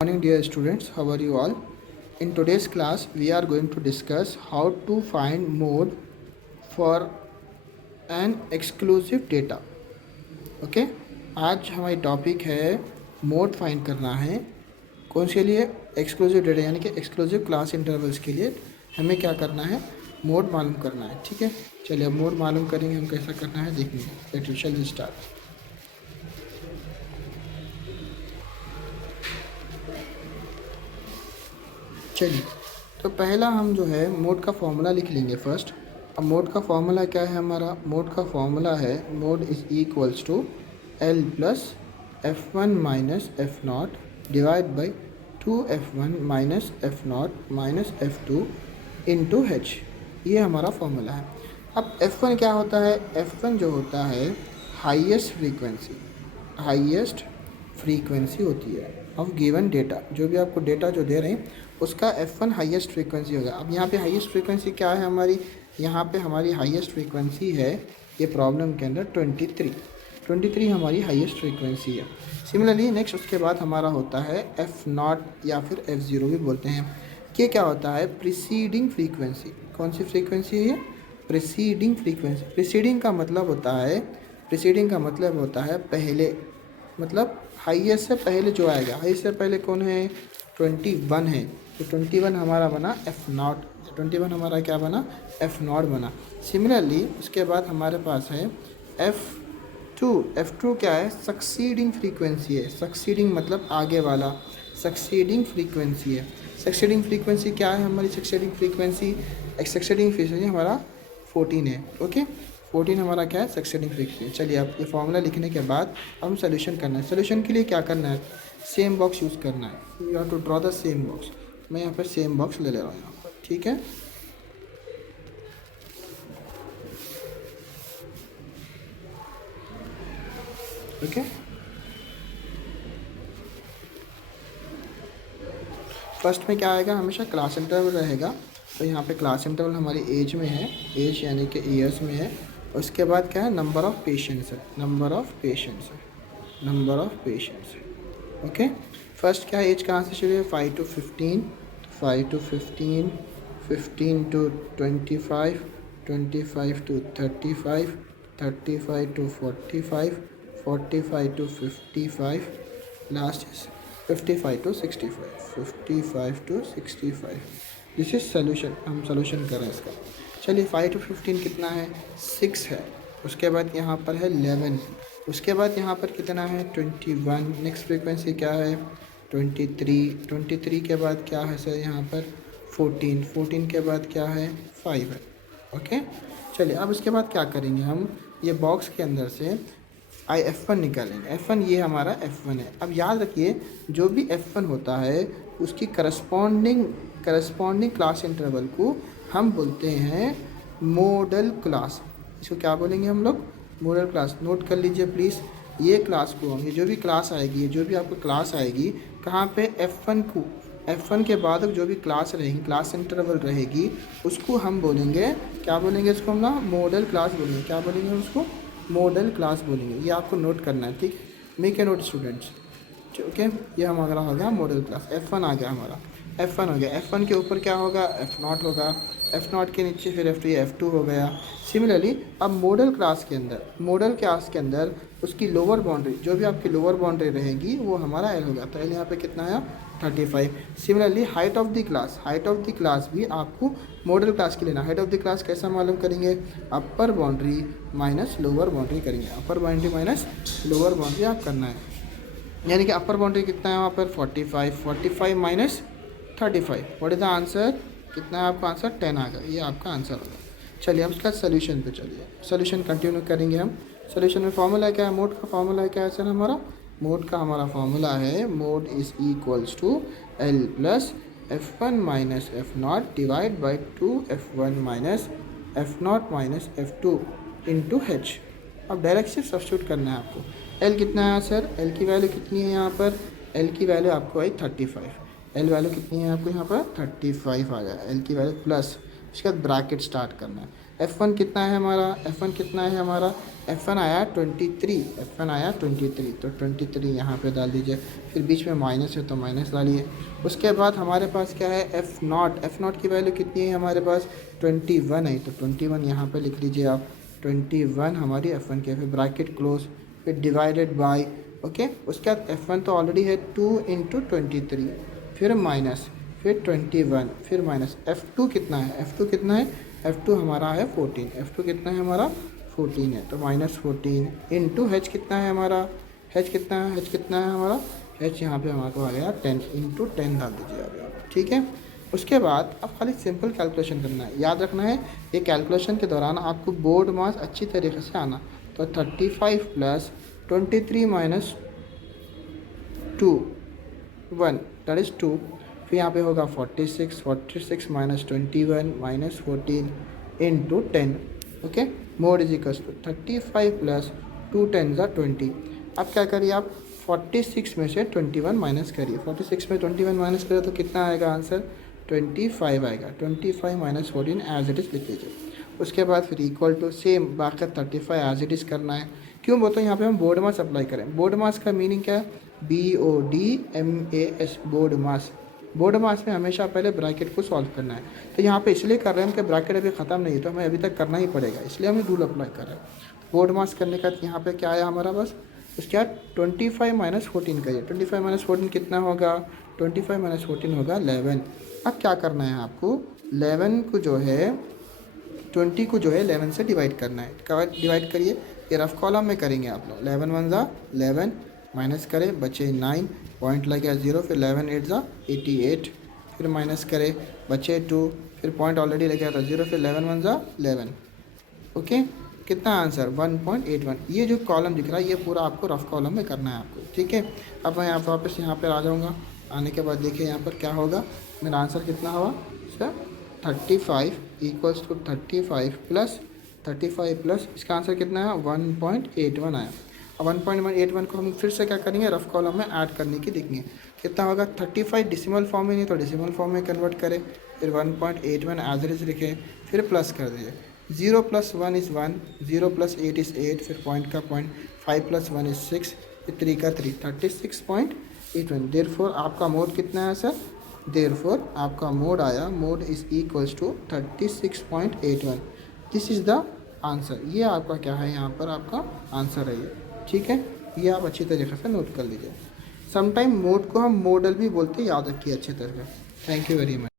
Morning dear students, how are you all? In today's class we are going to discuss how to find mode for an exclusive data. Okay आज हमारी topic है mode find करना है कौन से लिए exclusive data यानी कि एक्सक्लूसिव क्लास इंटरवल्स के लिए हमें क्या करना है मोड मालूम करना है। ठीक है, चलिए अब मोड मालूम करेंगे हम कैसा करना है देखेंगे। Let's we shall start. चलिए तो पहला हम जो है मोड का फॉर्मूला लिख लेंगे फर्स्ट। अब मोड का फॉर्मूला क्या है हमारा? मोड का फॉर्मूला है mode is equals to L plus F one minus F naught divide by two F one minus F naught minus F two into H. ये हमारा फॉर्मूला है। अब एफ वन क्या होता है? एफ वन जो होता है हाईएस्ट फ्रीक्वेंसी होती है ऑफ गिवन डेटा। जो भी आपको डेटा जो दे रहे हैं उसका F1 हाईएस्ट फ्रीक्वेंसी होगा। अब यहाँ पे हाईएस्ट फ्रीक्वेंसी क्या है हमारी? यहाँ पे हमारी हाईएस्ट फ्रीक्वेंसी है ये प्रॉब्लम के अंदर 23 हमारी हाईएस्ट फ्रीक्वेंसी है। सिमिलरली नेक्स्ट उसके बाद हमारा होता है F0 या फिर F0 भी बोलते हैं। ये क्या होता है? Preceding frequency. कौन सी फ्रीक्वेंसी है ये? Preceding frequency. प्रीसीडिंग का मतलब होता है पहले, मतलब हाईएस्ट से पहले जो आएगा। हाईएस्ट से पहले कौन है? 21 है, तो 21 हमारा बना F0। 21 हमारा क्या बना? F0 बना। सिमिलरली उसके बाद हमारे पास है F2 क्या है? सक्सीडिंग फ्रीक्वेंसी है। सक्सीडिंग मतलब आगे वाला, सक्सीडिंग फ्रीक्वेंसी है। सक्सीडिंग फ्रीक्वेंसी क्या है हमारी? सक्सीडिंग फ्रीक्वेंसी हमारा 14 है। ओके, 14 हमारा क्या है? Succeeding frequency. चलिए अब ये फॉर्मूला लिखने के बाद हम सोल्यूशन करना है। सोल्यूशन के लिए क्या करना है? सेम बॉक्स यूज़ करना है। You have to draw the same box. मैं यहाँ पर सेम बॉक्स ले रहा हूँ यहाँ पर। ठीक है, ओके। फर्स्ट में क्या आएगा? हमेशा क्लास इंटरवल रहेगा। तो यहाँ पे क्लास इंटरवल हमारी एज में है, एज यानी कि ईयर्स में है। उसके बाद क्या है? नंबर ऑफ़ पेशेंट्स है। ओके, फर्स्ट क्या है? एज कहाँ से शुरू है? 5 to 15, 5 to 15, 15 to 25, 25 to 35, 35 to 45, 45 to 55, last is 55 to 65, 55 to 65। This is solution. हम सोल्यूशन कर रहे हैं इसका। चलिए 5 to 15 कितना है? 6 है। उसके बाद यहाँ पर है 11। उसके बाद यहाँ पर कितना है? 21। नेक्स्ट फ्रीक्वेंसी क्या है? 23 के बाद क्या है सर? यहाँ पर 14 के बाद क्या है? 5 है। ओके, चलिए अब इसके बाद क्या करेंगे हम? ये बॉक्स के अंदर से F1 निकालेंगे। F1 ये हमारा F1 है। अब याद रखिए जो भी F1 होता है उसकी करस्पॉन्डिंग क्लास इंटरवल को हम बोलते हैं मॉडल क्लास। इसको क्या बोलेंगे हम लोग? Model class. नोट कर लीजिए प्लीज़। ये क्लास को हम, ये जो भी क्लास आएगी, जो भी आपको क्लास आएगी कहाँ पे? F1 के बाद जो भी क्लास रहेगी, क्लास इंटरवल रहेगी, उसको हम बोलेंगे, क्या बोलेंगे इसको हम ना? मॉडल क्लास बोलेंगे। क्या बोलेंगे हम उसको? मॉडल क्लास बोलेंगे। ये आपको नोट करना है, ठीक है? Make a note students. Okay, ये हमारा हो गया मॉडल क्लास। F1 आ गया हमारा, F1 हो गया। F1 के ऊपर क्या होगा? F0 होगा। F0 के नीचे फिर F2, ये F2 हो गया। सिमिलरली अब मॉडल क्लास के अंदर उसकी लोअर बाउंड्री, जो भी आपकी लोअर बाउंड्री रहेगी वो हमारा L होगा। तो L यहाँ पे कितना है? 35। Similarly height of the class भी आपको मॉडल क्लास की लेना। हाइट ऑफ द क्लास कैसा मालूम करेंगे? Upper boundary minus lower boundary करेंगे। Upper boundary minus lower boundary आप करना है। यानी कि अपर बाउंड्री कितना है वहाँ पर? 45 minus 35। What is the answer? कितना है आपका आंसर? 10 आ गया। ये आपका आंसर होगा। चलिए अब इसका सोल्यूशन पे चलिए। सोल्यूशन कंटिन्यू करेंगे हम। सोल्यूशन में फॉर्मूला क्या है? मोड का फॉर्मूला क्या है सर हमारा? मोड का हमारा फॉर्मूला है mode is equals to L plus F1 minus F0 divide by 2F1 minus F0 minus F2 into H। अब डायरेक्ट से सब्स्टिट्यूट करना है आपको। L कितना है सर? L की वैल्यू कितनी है यहाँ पर? L की वैल्यू आपको आई 35। L वैल्यू कितनी है आपको यहाँ पर? 35 आ गया L की वैल्यू प्लस। उसके बाद ब्रैकेट स्टार्ट करना है। F1 कितना है हमारा, F1 कितना है हमारा, F1 आया 23, F1 आया 23, तो 23 यहाँ पे डाल दीजिए। फिर बीच में माइनस है तो माइनस डालिए। उसके बाद हमारे पास क्या है, F0 की वैल्यू कितनी है हमारे पास, 21 है, तो 21 यहाँ पे लिख लीजिए आप। 21 हमारी F1 की है, फिर ब्रैकेट क्लोज, फिर डिवाइडेड बाई, ओके। उसके बाद F1 तो ऑलरेडी है 2 इंटू 23, फिर माइनस, फिर 21, फिर माइनस। F2 कितना है, F2 कितना है, F2 हमारा है 14, F2 कितना है हमारा 14 है, तो -14 इंटू H कितना है हमारा, H कितना है, H कितना है हमारा, H यहाँ पे हमारे को आ गया 10, इंटू 10 डाल दीजिए आप यहाँ पर, ठीक है। उसके बाद अब खाली सिंपल कैलकुलेशन करना है, याद रखना है ये कैलकुलेशन के दौरान आपको बोर्ड मास अच्छी तरीके से आना। तो 35 प्लस 23 माइनस 2 1 दैट इज़ 2, फिर यहाँ पे होगा 46 minus 21 minus 14 into 10, okay. Mode is equals to 35 plus 2 10 ज़ा 20। अब क्या करिए आप, 46 में से 21 माइनस करिए, 46 में 21 माइनस करिए तो कितना आएगा आंसर, 25 आएगा। 25 माइनस 14 एज इट इज़ लिख लीजिए। उसके बाद फिर इक्वल टू सेम बाकी 35 एज इट इज़ करना है। क्यों बोलते हैं यहाँ पे हम बोर्ड मास अप्लाई करें, बोर्ड मास का मीनिंग क्या है, BODMAS, बोर्ड मास। बोर्ड मास में हमेशा पहले ब्रैकेट को सॉल्व करना है, तो यहाँ पे इसलिए कर रहे हैं कि ब्रैकेट अभी ख़त्म नहीं है तो हमें अभी तक करना ही पड़ेगा, इसलिए हमें रूल अप्लाई कर रहे हैं। बोर्ड मास करने का यहाँ पे क्या आया हमारा, बस उसके बाद 25 माइनस 14 करिए। 25 माइनस 14 कितना होगा, 25 माइनस 14 होगा 11। अब क्या करना है आपको, 11 को जो है 20 को जो है 11 से डिवाइड करना है। कब डिवाइड करिए, ये रफ कॉलम में करेंगे आप लोग। 11 1 ज़ा 11, माइनस करें बचे 9, पॉइंट लग गया 0, फिर 11 8 ज़ा 88, फिर माइनस करें बचे 2, फिर पॉइंट ऑलरेडी लग गया था 0, फिर 11 1 ज़ा 11, ओके। कितना आंसर 1.81। ये जो कॉलम दिख रहा है ये पूरा आपको रफ कॉलम में करना है आपको, ठीक है। अब मैं वापस यहाँ पर आ जाऊँगा, आने के बाद देखिए यहाँ पर क्या होगा, मेरा आंसर कितना हुआ सर, 35 इक्वल्स टू 35 प्लस इसका आंसर कितना है 1.81 आया। अब 1.81 को हम फिर से क्या करेंगे, रफ कॉलम में ऐड करने की देखेंगे कितना होगा। 35 डिसिमल फॉर्म में नहीं तो डिसिमल फॉर्म में कन्वर्ट करें, फिर 1.81 एज इट इज लिखें, फिर प्लस कर दीजिए। 0 + 1 = 1, 0 + 8 = 8, फिर पॉइंट का पॉइंट, 5 + 1 = 6, फिर 3 का 3, 36.81। देयरफॉर आपका मोड कितना है सर, देयरफॉर आपका मोड आया, mode is equals to 36.81। This is the answer. ये आपका क्या है, यहाँ पर आपका आंसर है ये, ठीक है। ये आप अच्छी तरीके से नोट कर लीजिए। समटाइम मोड को हम मॉडल भी बोलते हैं, याद रखिए अच्छी तरह से। Thank you very much.